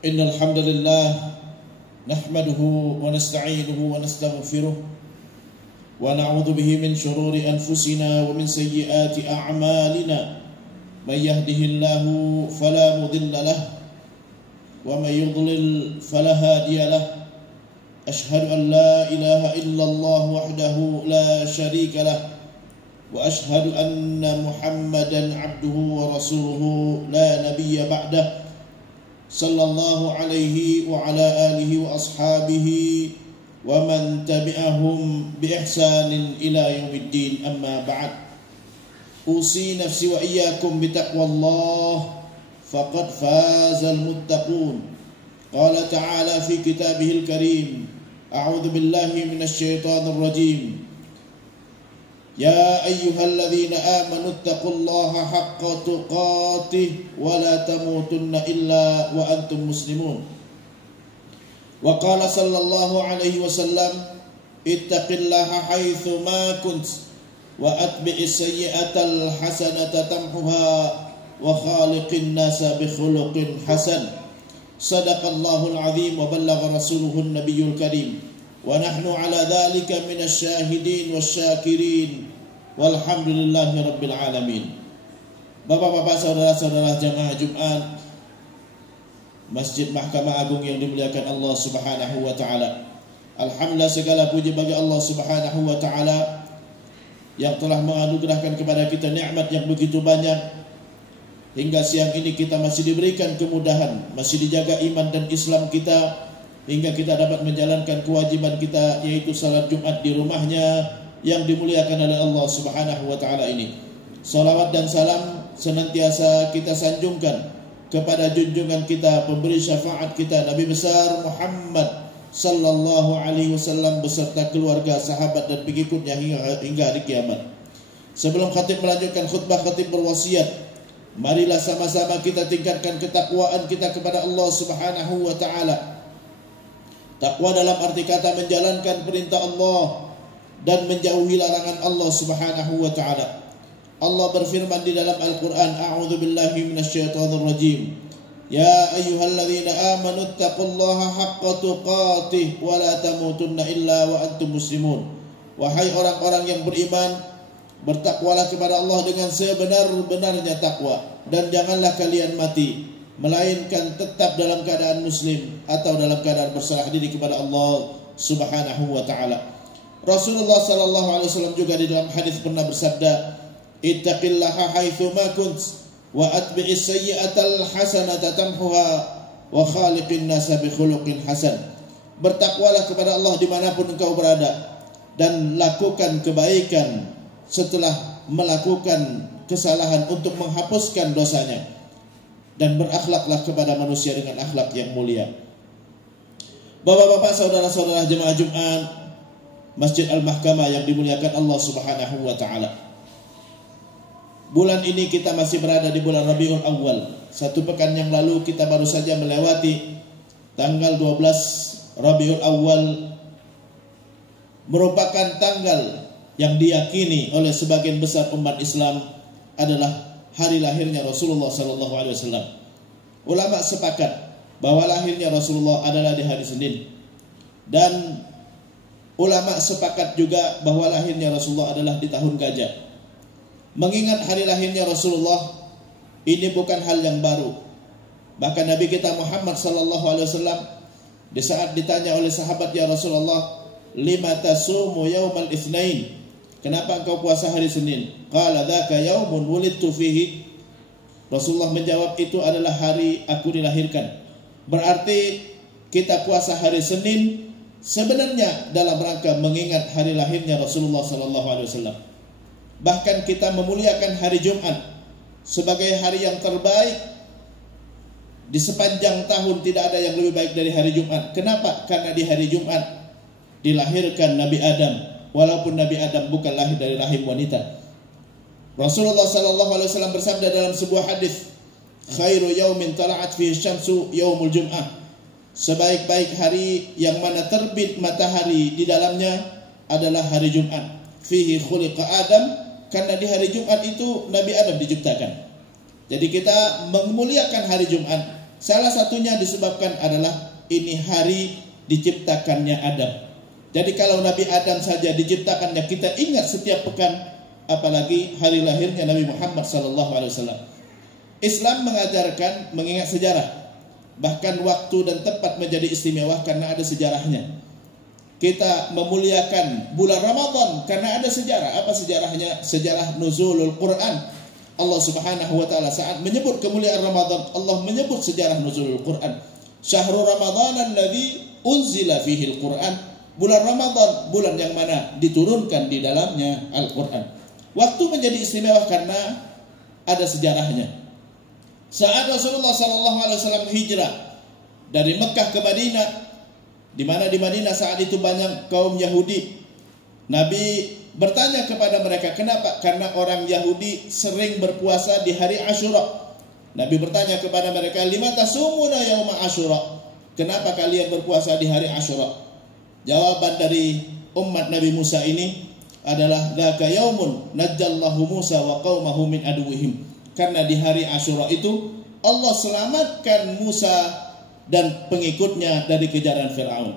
إن الحمد لله نحمده ونستعينه ونستغفره ونعوذ به من شرور أنفسنا ومن سيئات أعمالنا من يهده الله فلا مضل له ومن يضلل فلا هادي له أشهد أن لا إله إلا الله وحده لا شريك له وأشهد أن محمدا عبده ورسوله لا نبي بعده صلى الله عليه وعلى آله وأصحابه ومن تبعهم بإحسان إلى يوم الدين. أما بعد أوصي نفسي وإياكم بتقوى الله فقد فاز المتقون. قال تعالى في كتابه الكريم: أعوذ بالله من الشيطان الرجيم. يا أيها الذين آمنوا اتقوا الله حق تقاته ولا تموتن إلا وأنتم مسلمون. وقال صلى الله عليه وسلم: اتق الله حيث ما كنت وأتبع السيئة الحسنة تمحها وخالق الناس بخلق حسن. صدق الله العظيم وبلغ رسوله النبي الكريم ونحن على ذلك من الشاهدين والشاكرين walhamdulillahi rabbil alamin. Bapak-bapak, saudara-saudara jamaah Jumat Masjid Mahkamah Agung yang dimuliakan Allah Subhanahu wa taala. Alhamdulillah, segala puji bagi Allah Subhanahu wa taala yang telah menganugerahkan kepada kita nikmat yang begitu banyak. Hingga siang ini kita masih diberikan kemudahan, masih dijaga iman dan Islam kita, hingga kita dapat menjalankan kewajiban kita, yaitu salat Jumat di rumahnya yang dimuliakan oleh Allah Subhanahu wa taala ini. Salawat dan salam senantiasa kita sanjungkan kepada junjungan kita, pemberi syafaat kita, Nabi besar Muhammad sallallahu alaihi wasallam beserta keluarga, sahabat dan pengikutnya hingga hari kiamat. Sebelum khatib melanjutkan khutbah, khatib berwasiat, marilah sama-sama kita tingkatkan ketakwaan kita kepada Allah Subhanahu wa taala. Takwa dalam arti kata menjalankan perintah Allah dan menjauhi larangan Allah Subhanahu wa taala. Allah berfirman di dalam Al-Qur'an, A'udzu billahi minasyaitonir rajim. Ya ayyuhalladzina amanu taqullaha haqqa tuqatih wa la tamutunna illa wa antum muslimun. Wahai orang-orang yang beriman, bertakwalah kepada Allah dengan sebenar-benarnya takwa, dan janganlah kalian mati melainkan tetap dalam keadaan muslim atau dalam keadaan berserah diri kepada Allah Subhanahu wa taala. Rasulullah sallallahu alaihi wasallam juga di dalam hadis pernah bersabda, ittaqillaha haitsu ma kunt wa atbi'is sayyi'atal hasanata tamhuha wa khaliqin nasa bi khuluqin hasan. Bertakwalah kepada Allah dimanapun engkau berada, dan lakukan kebaikan setelah melakukan kesalahan untuk menghapuskan dosanya, dan berakhlaklah kepada manusia dengan akhlak yang mulia. Bapak-bapak, saudara-saudara jemaah Jumat Masjid Al-Mahkamah yang dimuliakan Allah Subhanahu wa taala. Bulan ini kita masih berada di bulan Rabiul Awal. Satu pekan yang lalu kita baru saja melewati tanggal 12 Rabiul Awal, merupakan tanggal yang diyakini oleh sebagian besar umat Islam adalah hari lahirnya Rasulullah sallallahu alaihi wasallam. Ulama sepakat bahwa lahirnya Rasulullah adalah di hari Senin, dan ulama sepakat juga bahwa lahirnya Rasulullah adalah di tahun gajah. Mengingat hari lahirnya Rasulullah ini bukan hal yang baru. Bahkan Nabi kita Muhammad sallallahu alaihi wasallam di saat ditanya oleh sahabat, ya Rasulullah, lima tasumu yaumal itsnain? Kenapa engkau puasa hari Senin? Qala dzaka yaumun wulidtu fihi. Rasulullah menjawab, itu adalah hari aku dilahirkan. Berarti kita puasa hari Senin sebenarnya dalam rangka mengingat hari lahirnya Rasulullah sallallahu alaihi wasallam. Bahkan kita memuliakan hari Jumat sebagai hari yang terbaik di sepanjang tahun. Tidak ada yang lebih baik dari hari Jumat. Kenapa? Karena di hari Jumat dilahirkan Nabi Adam, walaupun Nabi Adam bukan lahir dari rahim wanita. Rasulullah sallallahu alaihi wasallam bersabda dalam sebuah hadis, khairu yaumin tala'at fihi syamsu yaumul jum'ah. Sebaik-baik hari yang mana terbit matahari di dalamnya adalah hari Jumat. Fihi khuliqa Adam, karena di hari Jumat itu Nabi Adam diciptakan. Jadi kita memuliakan hari Jumat Salah satunya disebabkan adalah ini hari diciptakannya Adam. Jadi kalau Nabi Adam saja diciptakannya kita ingat setiap pekan, apalagi hari lahirnya Nabi Muhammad SAW. Islam mengajarkan mengingat sejarah. Bahkan waktu dan tempat menjadi istimewa karena ada sejarahnya. Kita memuliakan bulan Ramadan karena ada sejarah. Apa sejarahnya? Sejarah nuzulul Quran. Allah Subhanahu wa taala saat menyebut kemuliaan Ramadan, Allah menyebut sejarah nuzulul Quran. Syahrul Ramadan alladzi unzila fihi al-Quran. Bulan Ramadan, bulan yang mana diturunkan di dalamnya Al-Quran. Waktu menjadi istimewa karena ada sejarahnya. Saat Rasulullah SAW hijrah dari Mekah ke Madinah, di mana di Madinah saat itu banyak kaum Yahudi, Nabi bertanya kepada mereka, kenapa? Karena orang Yahudi sering berpuasa di hari Asyura. Nabi bertanya kepada mereka, lima tasumuna yauma Asyura? Kenapa kalian berpuasa di hari Asyura? Jawaban dari umat Nabi Musa ini adalah dzaka yaumun najjallahu Musa wa qaumahu min aduwwihim. Karena di hari Asyura itu Allah selamatkan Musa dan pengikutnya dari kejaran Fir'aun.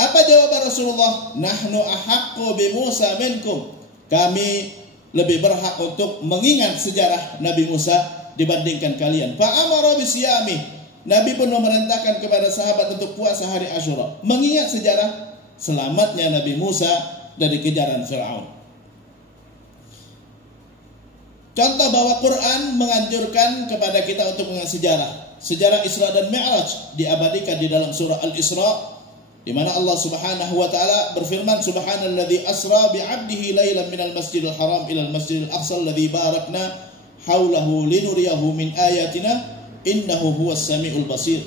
Apa jawaban Rasulullah? Nahnu ahaqqu bi Musa minkum. Kami lebih berhak untuk mengingat sejarah Nabi Musa dibandingkan kalian. Fa'amara bisiyami. Nabi pun memerintahkan kepada sahabat untuk puasa hari Asyura, mengingat sejarah selamatnya Nabi Musa dari kejaran Fir'aun. Contoh bahwa Quran menganjurkan kepada kita untuk mengenal sejarah. Sejarah Isra dan Mi'raj diabadikan di dalam surah Al-Isra, di mana Allah Subhanahu wa taala berfirman, Subhanalladzi asra bi 'abdihi lailan minal masjidil haram ilal masjidil aqsa alladzi barakna haulahu linuriyahu min ayatina innahu huwas samiul basir.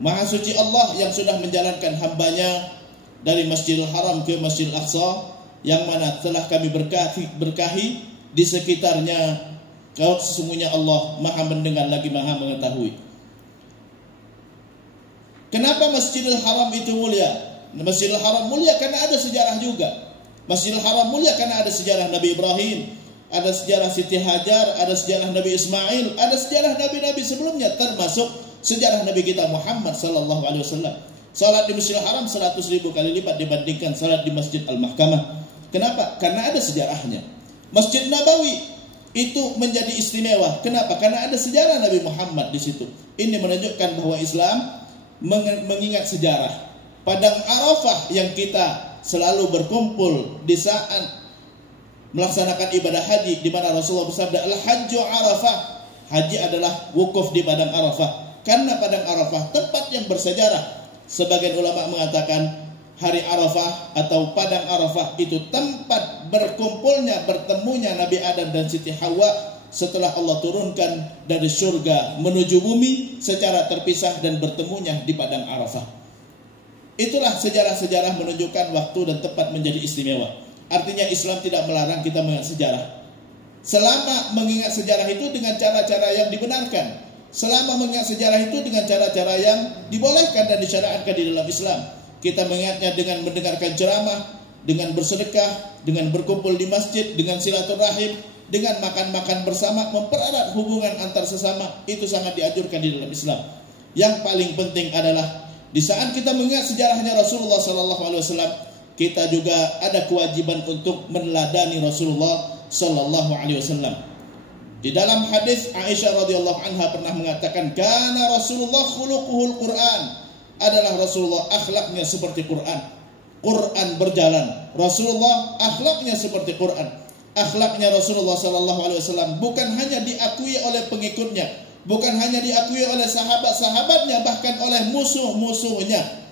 Maha suci Allah yang sudah menjalankan hambanya dari Masjidil Haram ke Masjidil Aqsa, yang mana telah kami berkahi di sekitarnya. Kalau sesungguhnya Allah Maha mendengar lagi Maha mengetahui. Kenapa Masjidil Haram itu mulia? Masjidil Haram mulia karena ada sejarah juga. Masjidil Haram mulia karena ada sejarah Nabi Ibrahim, ada sejarah Siti Hajar, ada sejarah Nabi Ismail, ada sejarah nabi-nabi sebelumnya, termasuk sejarah Nabi kita Muhammad sallallahu alaihi wasallam. Salat di Masjidil Haram 100.000 kali lipat dibandingkan salat di Masjid Al-Mahkamah. Kenapa? Karena ada sejarahnya. Masjid Nabawi itu menjadi istimewa. Kenapa? Karena ada sejarah Nabi Muhammad di situ. Ini menunjukkan bahwa Islam mengingat sejarah. Padang Arafah yang kita selalu berkumpul di saat melaksanakan ibadah haji, di mana Rasulullah bersabda, al-hajju Arafah. Haji adalah wukuf di padang Arafah. Karena padang Arafah tempat yang bersejarah. Sebagian ulama mengatakan hari Arafah atau padang Arafah itu tempat berkumpulnya, bertemunya Nabi Adam dan Siti Hawa setelah Allah turunkan dari surga menuju bumi secara terpisah dan bertemunya di padang Arafah. Itulah sejarah-sejarah menunjukkan waktu dan tempat menjadi istimewa. Artinya Islam tidak melarang kita mengingat sejarah, selama mengingat sejarah itu dengan cara-cara yang dibenarkan, selama mengingat sejarah itu dengan cara-cara yang dibolehkan dan disyariatkan di dalam Islam. Kita mengingatnya dengan mendengarkan ceramah, dengan bersedekah, dengan berkumpul di masjid, dengan silaturahim, dengan makan-makan bersama, mempererat hubungan antar sesama. Itu sangat dianjurkan di dalam Islam. Yang paling penting adalah di saat kita mengingat sejarahnya Rasulullah SAW, kita juga ada kewajiban untuk meneladani Rasulullah SAW. Di dalam hadis Aisyah radhiyallahu anha pernah mengatakan, "Kana Rasulullah khuluquhul Quran." Adalah Rasulullah akhlaknya seperti Quran. Quran berjalan. Rasulullah akhlaknya seperti Quran. Akhlaknya Rasulullah SAW bukan hanya diakui oleh pengikutnya, bukan hanya diakui oleh sahabat-sahabatnya, bahkan oleh musuh-musuhnya.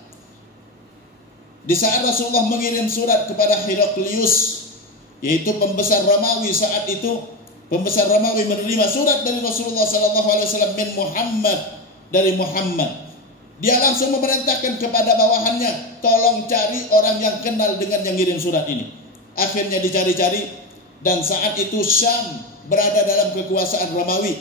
Di saat Rasulullah mengirim surat kepada Heraklius, yaitu pembesar Romawi saat itu, pembesar Romawi menerima surat dari Rasulullah SAW min Muhammad, dari Muhammad. Dia langsung memerintahkan kepada bawahannya, tolong cari orang yang kenal dengan yang ngirim surat ini. Akhirnya dicari-cari, dan saat itu Syam berada dalam kekuasaan Romawi.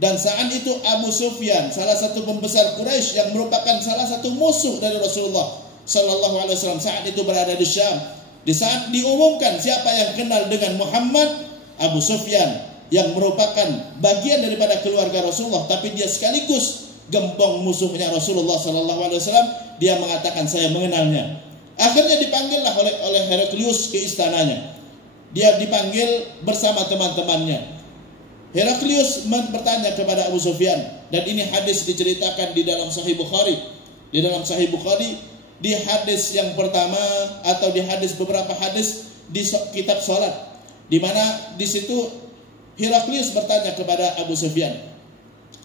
Dan saat itu Abu Sufyan, salah satu pembesar Quraisy yang merupakan salah satu musuh dari Rasulullah Sallallahu Alaihi Wasallam, saat itu berada di Syam. Di saat diumumkan siapa yang kenal dengan Muhammad, Abu Sufyan yang merupakan bagian daripada keluarga Rasulullah, tapi dia sekaligus gembong musuhnya Rasulullah SAW. Dia mengatakan, saya mengenalnya. Akhirnya dipanggillah oleh Heraklius ke istananya. Dia dipanggil bersama teman-temannya. Heraklius bertanya kepada Abu Sufyan, dan ini hadis diceritakan di dalam Sahih Bukhari. Di dalam Sahih Bukhari, di hadis yang pertama atau di hadis beberapa hadis di kitab salat, di mana di situ Heraklius bertanya kepada Abu Sufyan.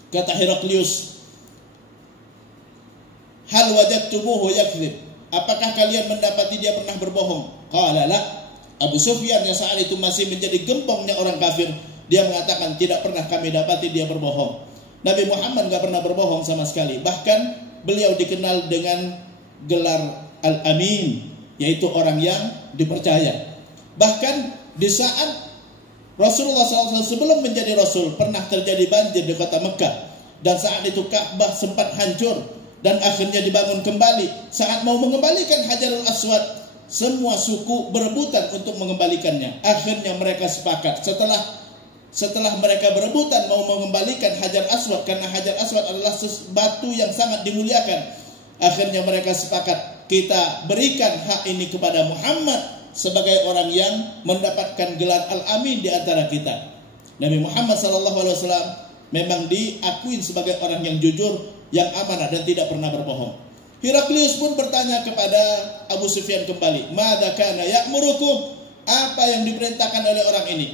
Kata Heraklius, hal wajadtumuhu yakdzib? Apakah kalian mendapati dia pernah berbohong? Qala la. Abu Sufyan yang saat itu masih menjadi gembongnya orang kafir, dia mengatakan, tidak pernah kami dapati dia berbohong. Nabi Muhammad gak pernah berbohong sama sekali. Bahkan beliau dikenal dengan gelar Al-Amin, yaitu orang yang dipercaya. Bahkan di saat Rasulullah SAW sebelum menjadi Rasul, pernah terjadi banjir di kota Mekah. Dan saat itu Ka'bah sempat hancur dan akhirnya dibangun kembali. Saat mau mengembalikan Hajarul Aswad, semua suku berebutan untuk mengembalikannya. Akhirnya mereka sepakat. Setelah mereka berebutan mau mengembalikan Hajar Aswad, karena Hajar Aswad adalah batu yang sangat dimuliakan, akhirnya mereka sepakat, kita berikan hak ini kepada Muhammad sebagai orang yang mendapatkan gelar Al-Amin di antara kita. Nabi Muhammad SAW memang diakui sebagai orang yang jujur, yang amanah dan tidak pernah berbohong. Heraklius pun bertanya kepada Abu Sufyan kembali, "Madza kana ya'murukum?" Apa yang diperintahkan oleh orang ini?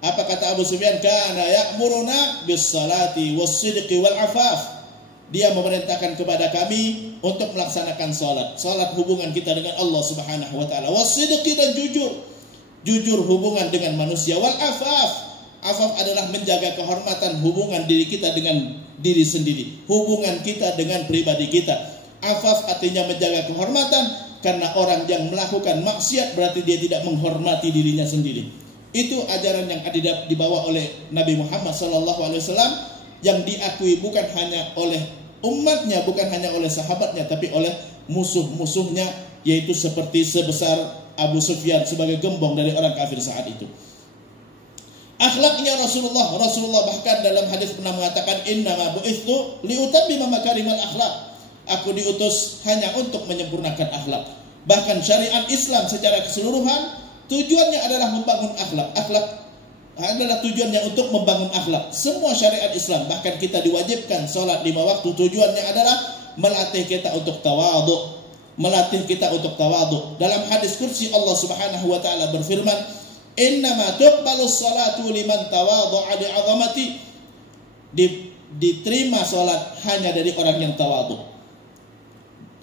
Apa kata Abu Sufyan? "Kana ya'muruna bis-salati was-sidqi wal-'afaf." Dia memerintahkan kepada kami untuk melaksanakan salat hubungan kita dengan Allah Subhanahu wa taala, was-sidqi dan jujur hubungan dengan manusia, wal-'afaf. Afaf adalah menjaga kehormatan hubungan diri kita dengan diri sendiri, hubungan kita dengan pribadi kita. Afaf artinya menjaga kehormatan, karena orang yang melakukan maksiat berarti dia tidak menghormati dirinya sendiri. Itu ajaran yang dibawa oleh Nabi Muhammad SAW, yang diakui bukan hanya oleh umatnya, bukan hanya oleh sahabatnya, tapi oleh musuh-musuhnya, yaitu seperti sebesar Abu Sufyan sebagai gembong dari orang kafir saat itu. Akhlaknya Rasulullah bahkan dalam hadis pernah mengatakan, "Innama bu'itsu liutammima makarimal akhlak." Aku diutus hanya untuk menyempurnakan akhlak. Bahkan syariat Islam secara keseluruhan tujuannya adalah membangun akhlak. Akhlak adalah tujuannya untuk membangun akhlak. Semua syariat Islam, bahkan kita diwajibkan sholat 5 waktu, tujuannya adalah melatih kita untuk tawadhu. Dalam hadis kursi Allah Subhanahu wa taala berfirman, "Innama tuqbalus salatu liman tawadhu'a li'azamati." Diterima sholat hanya dari orang yang tawadhu.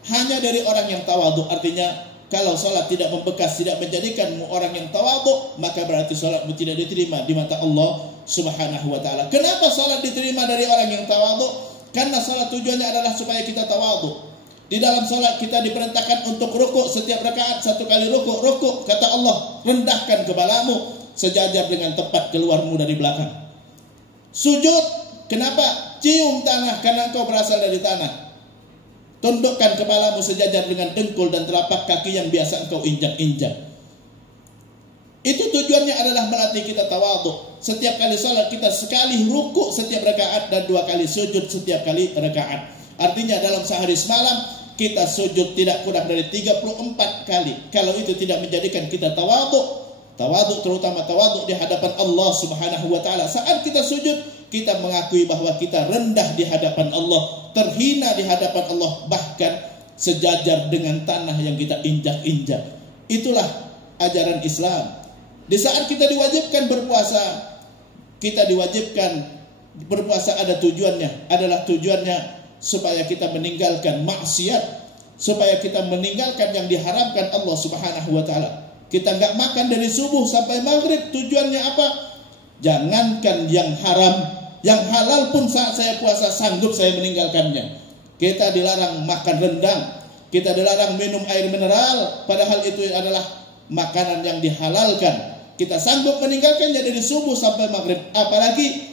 Hanya dari orang yang tawadhu, artinya kalau salat tidak membekas, tidak menjadikanmu orang yang tawadhu, maka berarti salatmu tidak diterima di mata Allah Subhanahu wa taala. Kenapa salat diterima dari orang yang tawadhu? Karena salat tujuannya adalah supaya kita tawadhu. Di dalam salat kita diperintahkan untuk rukuk setiap rakaat, 1 kali rukuk, kata Allah, rendahkan kepalamu sejajar dengan tempat keluarmu dari belakang. Sujud, kenapa? Cium tanah karena engkau berasal dari tanah. Tundukkan kepalamu sejajar dengan dengkul dan telapak kaki yang biasa engkau injak-injak. Itu tujuannya adalah melatih kita tawadhu. Setiap kali salat kita sekali rukuk setiap rakaat dan 2 kali sujud setiap kali rakaat. Artinya dalam sehari semalam kita sujud tidak kurang dari 34 kali. Kalau itu tidak menjadikan kita tawadhu, terutama tawadhu di hadapan Allah Subhanahu wa taala. Saat kita sujud, kita mengakui bahwa kita rendah di hadapan Allah, terhina di hadapan Allah, bahkan sejajar dengan tanah yang kita injak-injak. Itulah ajaran Islam. Di saat kita diwajibkan berpuasa, adalah tujuannya supaya kita meninggalkan maksiat, supaya kita meninggalkan yang diharamkan Allah Subhanahu wa taala. Kita enggak makan dari subuh sampai maghrib, tujuannya apa? Jangankan yang haram, yang halal pun saat saya puasa sanggup saya meninggalkannya. Kita dilarang makan rendang, kita dilarang minum air mineral, padahal itu adalah makanan yang dihalalkan. Kita sanggup meninggalkannya dari subuh sampai maghrib, apalagi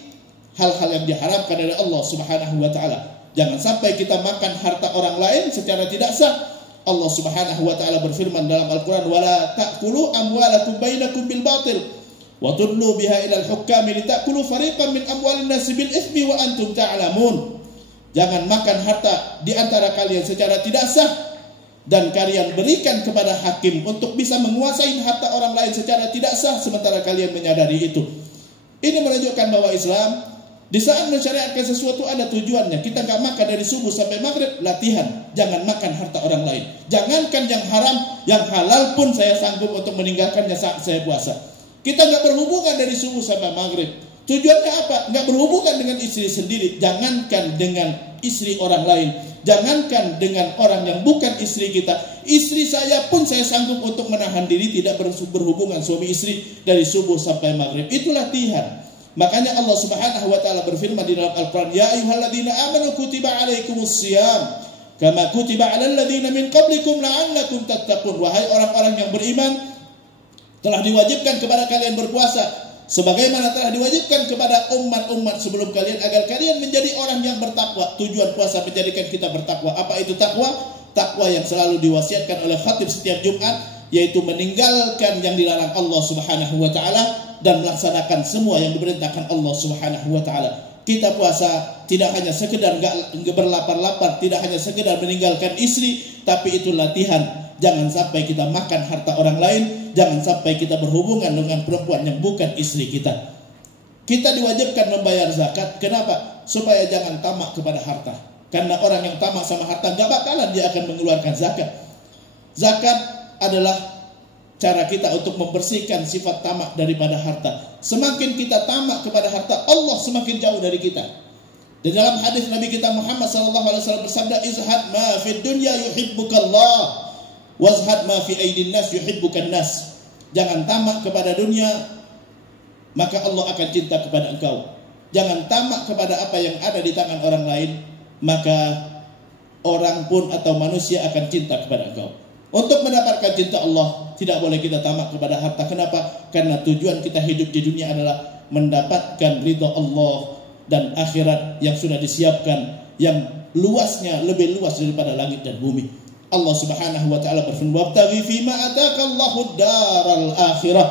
hal-hal yang diharamkan oleh Allah Subhanahu wa taala. Jangan sampai kita makan harta orang lain secara tidak sah. Allah Subhanahu wa taala berfirman dalam Al-Qur'an, "Wala ta'kulu amwalakum bainakum bil batil." wa tudlu biha ila al-hukam litakulu fariqan min amwalin nas bil itsmi wa antum ta'lamun. Jangan makan harta di antara kalian secara tidak sah dan kalian berikan kepada hakim untuk bisa menguasai harta orang lain secara tidak sah sementara kalian menyadari itu. Ini menunjukkan bahwa Islam di saat mensyariatkan sesuatu ada tujuannya. Kita nggak makan dari subuh sampai maghrib, latihan. Jangan makan harta orang lain. Jangankan yang haram, yang halal pun saya sanggup untuk meninggalkannya saat saya puasa. Kita nggak berhubungan dari subuh sampai maghrib. Tujuannya apa? Nggak berhubungan dengan istri sendiri. Jangankan dengan istri orang lain. Jangankan dengan orang yang bukan istri kita. Istri saya pun saya sanggup untuk menahan diri tidak berhubungan suami istri dari subuh sampai maghrib. Itu latihan. Makanya Allah Subhanahu wa taala berfirman di dalam Al-Qur'an, "Ya ayyuhalladzina amanu kutiba 'alaikumusiyam kama kutiba 'alal ladzina min qablikum la'allakum tattaqun." Wahai orang-orang yang beriman, telah diwajibkan kepada kalian berpuasa sebagaimana telah diwajibkan kepada umat-umat sebelum kalian agar kalian menjadi orang yang bertakwa. Tujuan puasa menjadikan kita bertakwa. Apa itu takwa? Takwa yang selalu diwasiatkan oleh khatib setiap Jumat, yaitu meninggalkan yang dilarang Allah Subhanahu wa taala dan melaksanakan semua yang diperintahkan Allah Subhanahu wa taala. Kita puasa tidak hanya sekedar enggak berlapar-lapar, tidak hanya sekedar meninggalkan istri, tapi itu latihan. Jangan sampai kita makan harta orang lain, jangan sampai kita berhubungan dengan perempuan yang bukan istri kita. Kita diwajibkan membayar zakat. Kenapa? Supaya jangan tamak kepada harta. Karena orang yang tamak sama harta gak bakalan dia akan mengeluarkan zakat. Zakat adalah cara kita untuk membersihkan sifat tamak daripada harta. Semakin kita tamak kepada harta, Allah semakin jauh dari kita. Dan dalam hadis Nabi kita Muhammad SAW bersabda, "Izhad ma fid dunya yuhibbukallah, wazhad ma fi aidin nas yuhibbukan nas." Jangan tamak kepada dunia, maka Allah akan cinta kepada engkau. Jangan tamak kepada apa yang ada di tangan orang lain, maka orang pun atau manusia akan cinta kepada engkau. Untuk mendapatkan cinta Allah, tidak boleh kita tamak kepada harta. Kenapa? Karena tujuan kita hidup di dunia adalah mendapatkan ridha Allah dan akhirat yang sudah disiapkan, yang luasnya lebih luas daripada langit dan bumi. Allah Subhanahu wa taala berfirman, "Wabtaghi fima ataqallahu daral akhirah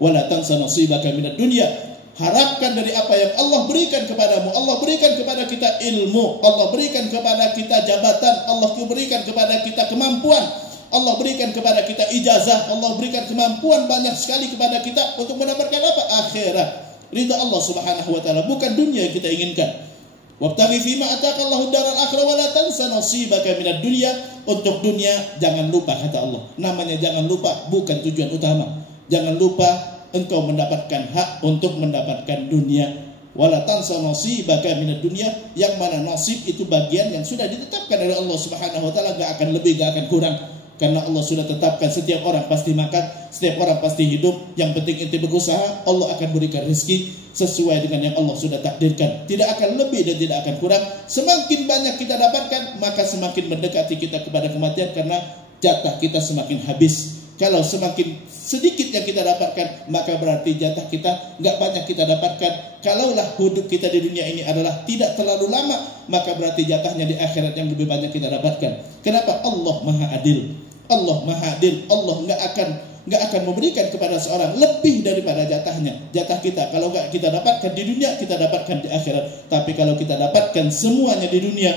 wa la tansa nasibaka minad dunya." Harapkan dari apa yang Allah berikan kepadamu. Allah berikan kepada kita ilmu, Allah berikan kepada kita jabatan, Allah berikan kepada kita kemampuan, Allah berikan kepada kita ijazah, Allah berikan kemampuan banyak sekali kepada kita untuk mendapatkan apa? Akhirat. Ridha Allah Subhanahu wa taala, bukan dunia yang kita inginkan. Wabtaghi fima ataqallahu daral akhirah wa la tansa nasibaka minad dunya. Untuk dunia jangan lupa, kata Allah. Namanya jangan lupa, bukan tujuan utama. Jangan lupa engkau mendapatkan hak untuk mendapatkan dunia. Wala tansa nasibaka minad dunya, yang mana nasib itu bagian yang sudah ditetapkan oleh Allah Subhanahu wa taala, enggak akan lebih, enggak akan kurang. Karena Allah sudah tetapkan setiap orang pasti makan, setiap orang pasti hidup. Yang penting ente berusaha, Allah akan berikan rezeki sesuai dengan yang Allah sudah takdirkan. Tidak akan lebih dan tidak akan kurang. Semakin banyak kita dapatkan, maka semakin mendekati kita kepada kematian, karena jatah kita semakin habis. Kalau semakin sedikit yang kita dapatkan, maka berarti jatah kita nggak banyak kita dapatkan. Kalaulah hidup kita di dunia ini adalah tidak terlalu lama, maka berarti jatahnya di akhirat yang lebih banyak kita dapatkan. Kenapa? Allah Maha Adil. Allah Maha Adil. Allah nggak akan memberikan kepada seorang lebih daripada jatahnya. Jatah kita kalau nggak kita dapatkan di dunia, kita dapatkan di akhirat. Tapi kalau kita dapatkan semuanya di dunia,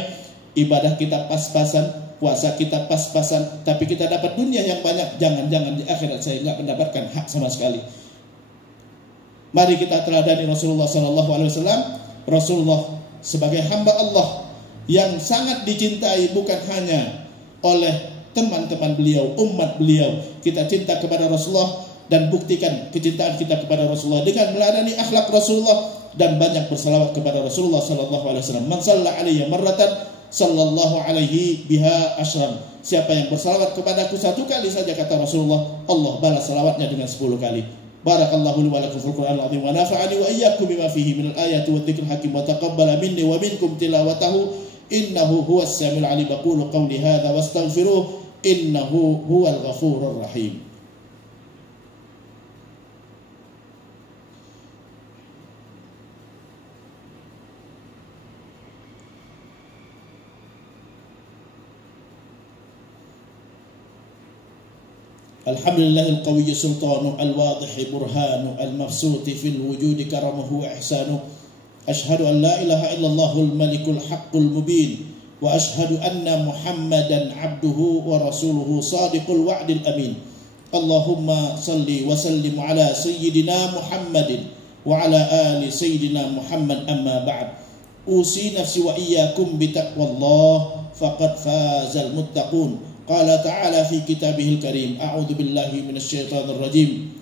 ibadah kita pas-pasan, puasa kita pas-pasan, tapi kita dapat dunia yang banyak, jangan-jangan di akhirat saya nggak mendapatkan hak sama sekali. Mari kita teladani Rasulullah SAW. Rasulullah sebagai hamba Allah yang sangat dicintai bukan hanya oleh teman-teman beliau, umat beliau. Kita cinta kepada Rasulullah dan buktikan kecintaan kita kepada Rasulullah dengan meladani akhlak Rasulullah dan banyak bersalawat kepada Rasulullah SAW. Man shalla alaihi marratan sallallahu alaihi biha asyran. Siapa yang bersalawat kepadaku satu kali saja, kata Rasulullah, Allah balas salawatnya dengan 10 kali. Barakallahu li wa lakum fil Qur'anil azim wa nafa'ani wa iyyakum bima fihi minal ayati wa dzikril hakim wa taqabbala minni wa minkum tilawatahu innahu huwas samiul alim. Aqulu qawli hadza wastaghfiruh innahu huwal ghafurur rahim. Alhamdulillahil qawiyyi sultanu al-wadhihi burhanu al-mabsuti fil wujudi karamuhu wa ihsanu. Ashhadu an la ilaha illallahul malikul haqqul mubin wa ashhadu anna Muhammadan abduhu wa rasuluhu sadiqul wa'dil amin. Allahumma salli wa sallim ala sayyidina Muhammadin wa ala ali sayyidina Muhammad, amma ba'd. Usi nafsi wa iyyakum bitaqwallah faqad fazal muttaqun. Qala ta'ala fi kitabihil karim, a'udzu billahi minasy syaithanir rajim.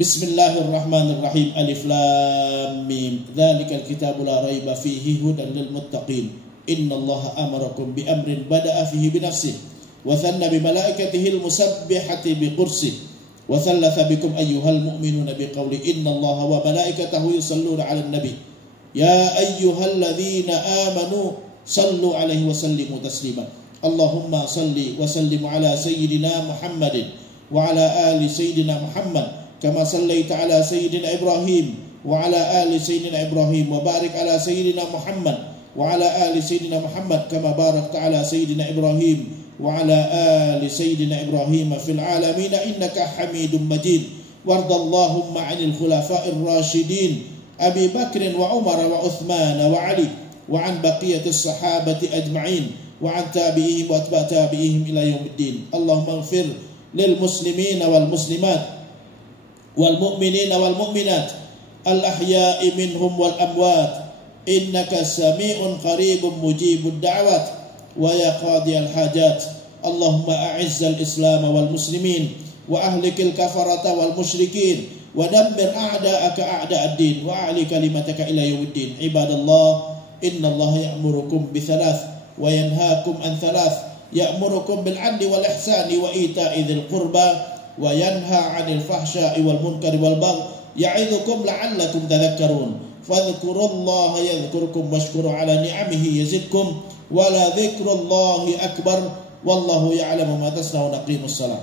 Bismillahirrahmanirrahim. Alif lam mim. Dzalikal kitabu la raiba fihi hudan lil muttaqin. Innallaha amarakum bi amrin bada'a fihi bi nafsihi wa thanna bi malaikatihi al musabbihati bi qursihi wa thalatha bikum ayyuhal mu'minuna bi qawli innallaha wa malaikatahu yusalluna 'alan nabi ya ayyuhalladzina amanu sallu 'alaihi wa sallimu taslima. Allahumma salli wa sallim 'ala sayyidina Muhammadin wa 'ala ali sayyidina Muhammad kama sallaita 'ala sayyidina Ibrahim wa 'ala ali sayyidina Ibrahim wa barik 'ala sayyidina Muhammad wa 'ala ali sayyidina Muhammad kama barakta 'ala sayyidina Ibrahim wa 'ala ali sayyidina Ibrahim fil 'alamin innaka Hamidum Majid. Wardallahumma 'anil khulafa'ir rasyidin Abi Bakr wa Umar wa Uthman wa Ali wa 'an baqiyatis sahabati ajma'in wa 'an tabi'ihim wa atba' tabi'ihim ila yaumiddin. Allahumma ighfir lil muslimin wal muslimat wal mu'minin wal mu'minat al ahya'i minhum wal amwat innaka sami'un qaribun mujibud da'wat wa ya qadiyal hajat. Allahumma a'izzal islam wal muslimin wa ahlikil kafarata wal musyrikin wa dammir a'da'aka a'da'ad din wa a'li kalimataka ila yaumiddin. Ibadallah, innallaha ya'murukum bi thalath wa yanhaakum an thalath. Ya'murukum bil 'adli wal ihsani wa ita'i dzil qurba wa yanha 'anil fahsya'i wal munkari wal baghi ya'idzukum la'allakum tadhakkarun. Fadhkurullaha yadhkurkum washkuru 'ala ni'amihi yazidkum wa la dzikrullahi akbar wallahu ya'lamu ma tasna'un. Aqimus salat.